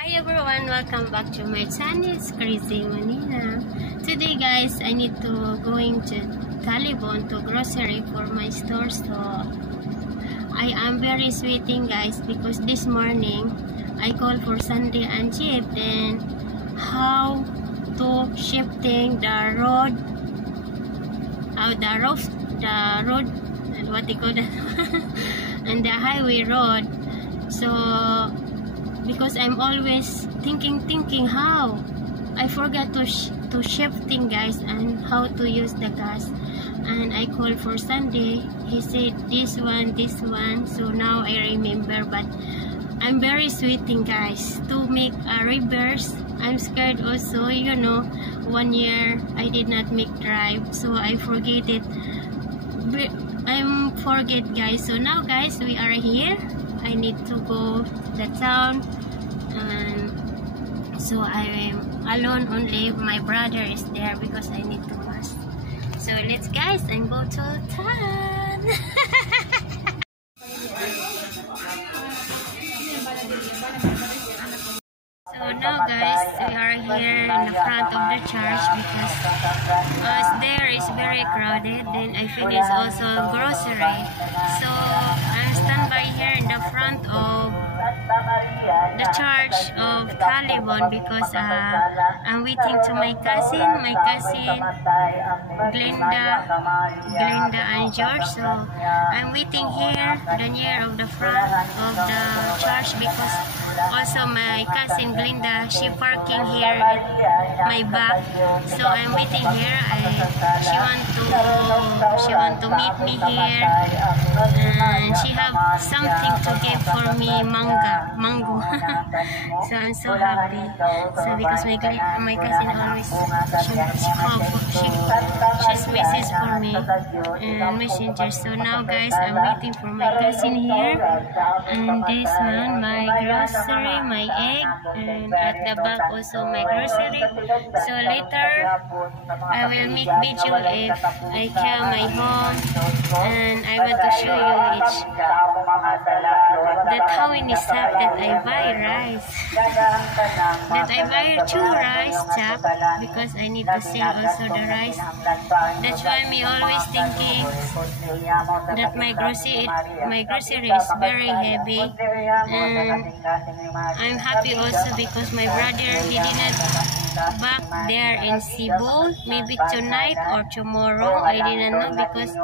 Hi everyone, welcome back to my channel. It's Crazy Manila. Today guys, I need to going to Taliban to grocery for my store, so I am very sweating guys because this morning I called for Sunday and Jeep, then how to shifting the road, and what they call that and the highway road. So because I'm always thinking how I forgot to shifting guys and how to use the gas, and I called for Sunday. He said this one, so now I remember, but I'm very sweating guys to make a reverse. I'm scared also, you know, 1 year I did not make drive, so I forget it. I'm forget guys. So now guys, we are here. I need to go to the town, and so I am alone only. My brother is there because I need to wash. So let's guys and go to town. So now guys, we are here in the front of the church because as there is very crowded. Then I finish also grocery, so I'm standby here in the front of the church of Taliban because I'm waiting to my cousin Glenda and George. So I'm waiting here near of the front of the church because also my cousin Glenda, she parking here at my back. So I'm waiting here. She want to meet me here, and she have something to give for me, mango. So I'm so happy. So because my cousin always she's message for me and messenger. So now guys, I'm waiting for my cousin here, and this one my grocery, my egg, and at the back also my grocery. So later I will make video if I come my home, and I want to show you how many stuff that I buy rice. That I buy 2 rice chop because I need to sell also the rice. That's why me always thinking that my grocery is very heavy, and I'm happy also because my brother, he didn't back there in Cebu. Maybe tonight or tomorrow, I didn't know, because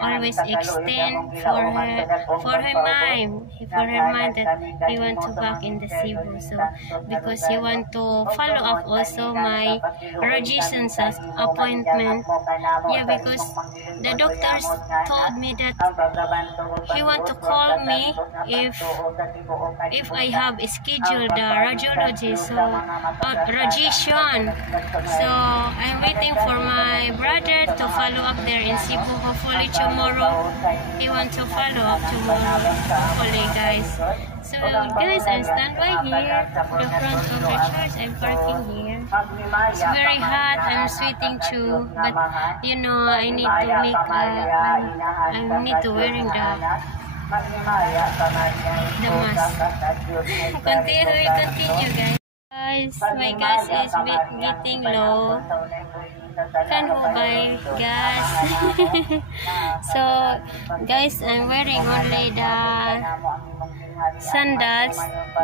always extend for her mind that he want to back in the Cebu. So because he want to follow up also my registrations appointment. Yeah, because the doctors told me that he want to call me if I have scheduled the radiology, so radiation. So I'm waiting for my brother to follow up there in Cebu. Hopefully tomorrow he want to follow up tomorrow. Hopefully guys. So guys, I'm standby here the front of the church. I'm parking here. It's very hot. I'm sweating too, but you know I need to make I need to wearing the mask. Continue guys. My gas is getting low. Can who buy gas? So guys, I'm wearing only the sandals.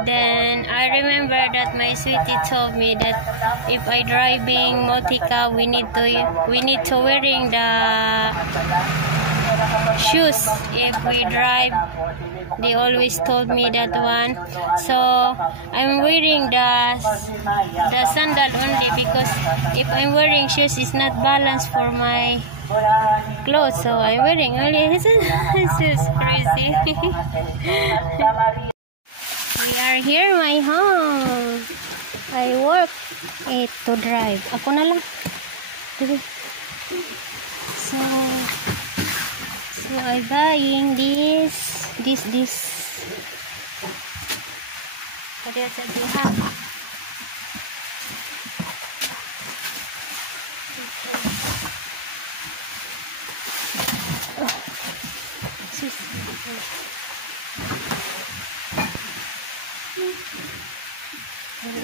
Then I remember that my sweetie told me that if I driving Motica, we need to wearing the shoes if we drive. They always told me that one. So I'm wearing the sandal only because if I'm wearing shoes, it's not balanced for my clothes. So I'm wearing only. This is crazy. We are here, my home. I work to drive. Ako na lang. So I'm buying this. Kaya sa duha. Wala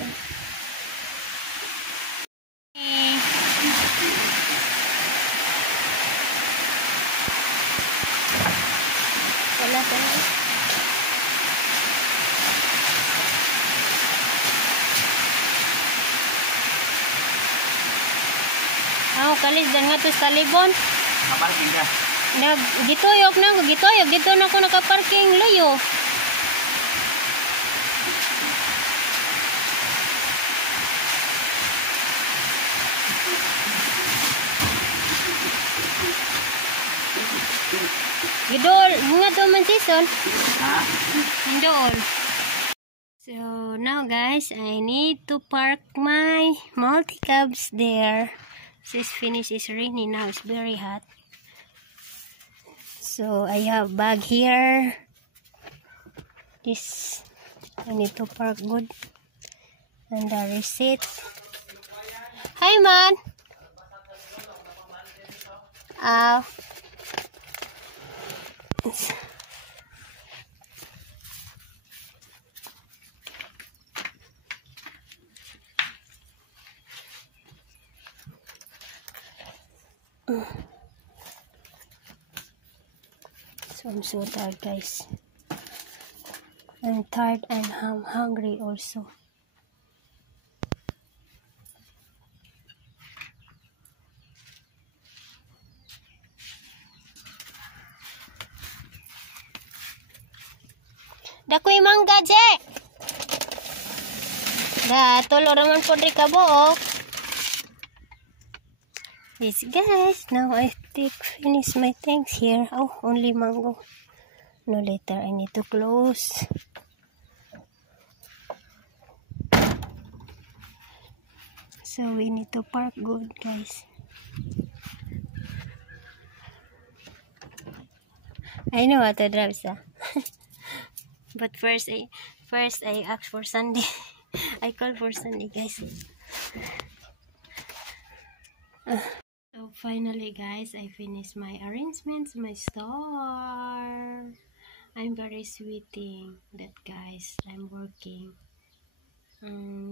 tayo. Kalis dan nga to sa Talibon. Nakaparking ka? Gituyok dito na ako nakaparking layo. Gidol, nga to man season. Ha? Gidol. So now guys, I need to park my multi-cabs there. This finish is rainy now, it's very hot. So I have bag here. This I need to park good. And the receipt. Hi man. So I'm so tired guys. I'm tired and I'm hungry also. Dakoy mangga je. Da tulo raman po diri ka buok. Yes guys, now I finish my things here. Oh, only mango. No, later I need to close. So we need to park good guys. I know how to drive sa. But first I ask for Sunday. I call for Sunday guys. So finally guys, I finished my arrangements, my store. I'm very sweating that guys. I'm working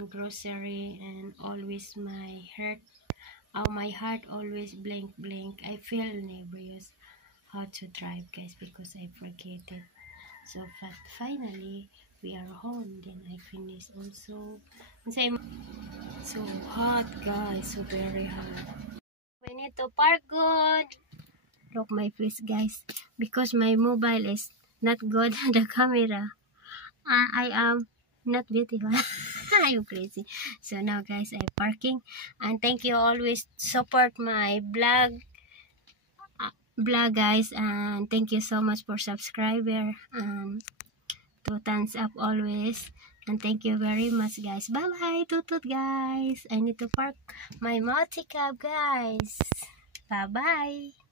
grocery and always my heart always blink. I feel nervous how to drive guys because I forget it. So finally we are home. Then I finish also. So hot guys, so very hot. We need to park good. Look my face guys, because my mobile is not good. The camera, I am not beautiful. I'm crazy. So now guys, I'm parking, and thank you always support my vlog guys, and thank you so much for subscriber and 2 thumbs up always, and thank you very much guys. Bye bye tutut guys. I need to park my multi-cab guys. Bye bye.